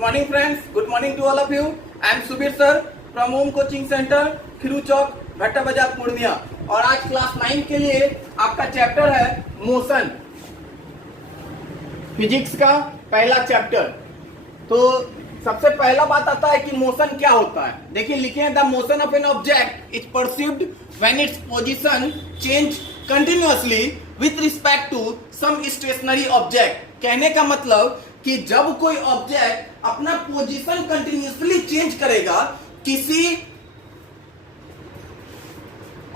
morning friends, good morning to all of you. I am Subir sir from Home Coaching Center, खिरू चौक, भट्टा बाजार, पूर्णिया। और आज class 9 के लिए आपका चैप्टर है मोशन, फिजिक्स का पहला चैप्टर। तो सबसे पहला बात आता है कि मोशन क्या होता है। देखिए लिखे हैं, the motion of an object is perceived when its position change continuously with respect to some stationary object. कहने का मतलब कि जब कोई ऑब्जेक्ट अपना पोजीशन कंटिन्यूअसली चेंज करेगा किसी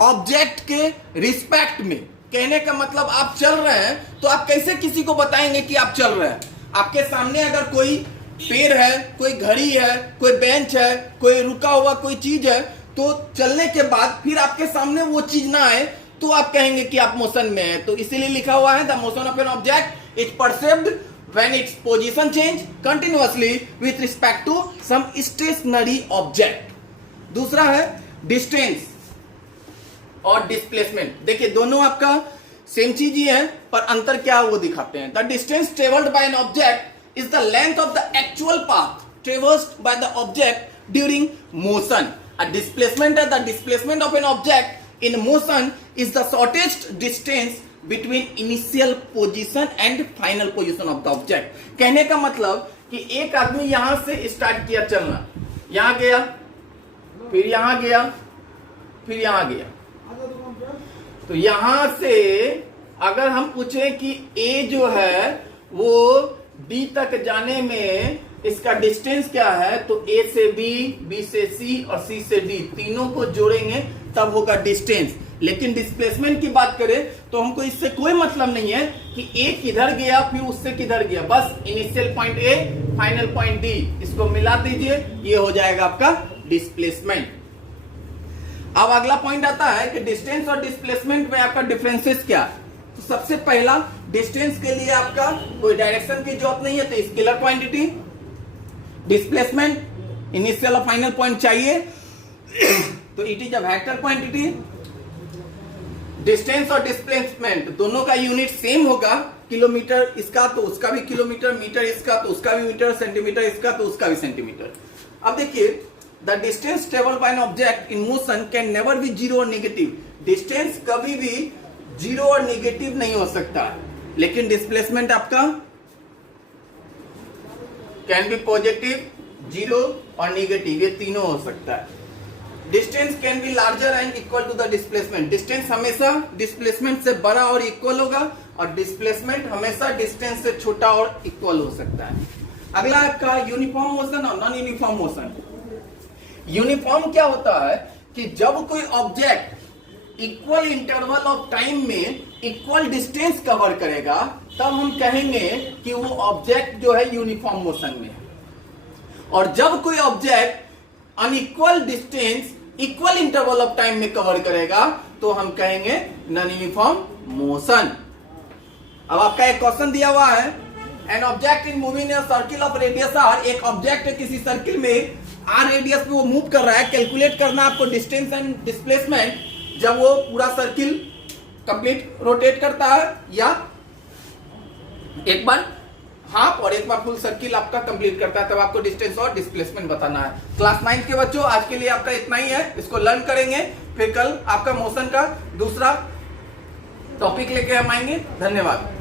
ऑब्जेक्ट के रिस्पेक्ट में। कहने का मतलब आप चल रहे हैं तो आप कैसे किसी को बताएंगे कि आप चल रहे हैं। आपके सामने अगर कोई पेड़ है, कोई घड़ी है, कोई बेंच है, कोई रुका हुआ कोई चीज है, तो चलने के बाद फिर आपके सामने वो चीज ना आए तो आप कहेंगे कि आप मोशन में है। तो इसीलिए लिखा हुआ है the motion of an object is perceived when its position change continuously with respect to some stationary object. दूसरा है डिस्टेंस और डिस्प्लेसमेंट। देखिए दोनों आपका सेम चीज ही है, पर अंतर क्या है वो दिखाते हैं। The distance travelled by an object is the length of the actual path traversed by the object during motion. A displacement is the displacement of an object in motion is the shortest distance between initial position and final position of the object. कहने का मतलब कि एक आदमी यहां से start किया चलना, यहां गया, फिर यहां गया, फिर यहां गया। तो यहां से अगर हम पूछे कि ए जो है वो डी तक जाने में इसका डिस्टेंस क्या है, तो ए से बी, बी से सी और सी से डी तीनों को जोड़ेंगे तब होगा डिस्टेंस। लेकिन डिस्प्लेसमेंट की बात करें तो हमको इससे कोई मतलब नहीं है कि ए किधर गया फिर उससे किधर गया, बस initial point A final point D, इसको मिला दीजिए, ये हो जाएगा आपका डिस्प्लेसमेंट। अब अगला पॉइंट आता है कि डिस्टेंस और डिस्प्लेसमेंट में आपका डिफरेंसेस क्या है। तो सबसे पहला, डिस्टेंस के लिए आपका कोई डायरेक्शन की जरूरत नहीं है, तो स्केलर क्वांटिटी। डिस्प्लेसमेंट इनिशियल और फाइनल पॉइंट चाहिए, तो it is a vector quantity. Distance और डिस्प्लेसमेंट दोनों का यूनिट सेम होगा, किलोमीटर इसका तो उसका भी किलोमीटर, मीटर इसका तो उसका भी मीटर, सेंटीमीटर इसका तो उसका भी सेंटीमीटर। अब देखिए, the distance travelled by N object in motion can never be zero और नेगेटिव। डिस्टेंस कभी भी जीरो और नेगेटिव नहीं हो सकता है, लेकिन डिस्प्लेसमेंट आपका कैन बी पॉजिटिव, जीरो और नेगेटिव, ये तीनों हो सकता है। Distance can be larger and equal to the displacement. Distance हमेशा डिस्प्लेसमेंट से बड़ा और इक्वल होगा, और डिस्प्लेसमेंट हमेशा डिस्टेंस से छोटा और इक्वल हो सकता है। अगला आपका यूनिफॉर्म मोशन और नॉन यूनिफॉर्म मोशन। यूनिफॉर्म क्या होता है कि जब कोई object equal interval of time में इक्वल डिस्टेंस कवर करेगा तब हम कहेंगे कि वो ऑब्जेक्ट जो है यूनिफॉर्म मोशन में है। और जब कोई object unequal distance equal interval of time में कवर करेगा तो हम कहेंगे नॉन यूनिफॉर्म मोशन। अब आपका एक क्वेश्चन दिया हुआ है, an object in moving in a circle of radius R. एक ऑब्जेक्ट किसी सर्किल में आर रेडियस में वो मूव कर रहा है। कैलकुलेट करना आपको डिस्टेंस एंड डिस्प्लेसमेंट जब वो पूरा सर्किल कंप्लीट रोटेट करता है, या एक बार हाफ और एक बार फुल सर्किल आपका कंप्लीट करता है, तब आपको डिस्टेंस और डिस्प्लेसमेंट बताना है। क्लास 9 के बच्चों, आज के लिए आपका इतना ही है, इसको लर्न करेंगे, फिर कल आपका मोशन का दूसरा टॉपिक लेके हम आएंगे। धन्यवाद।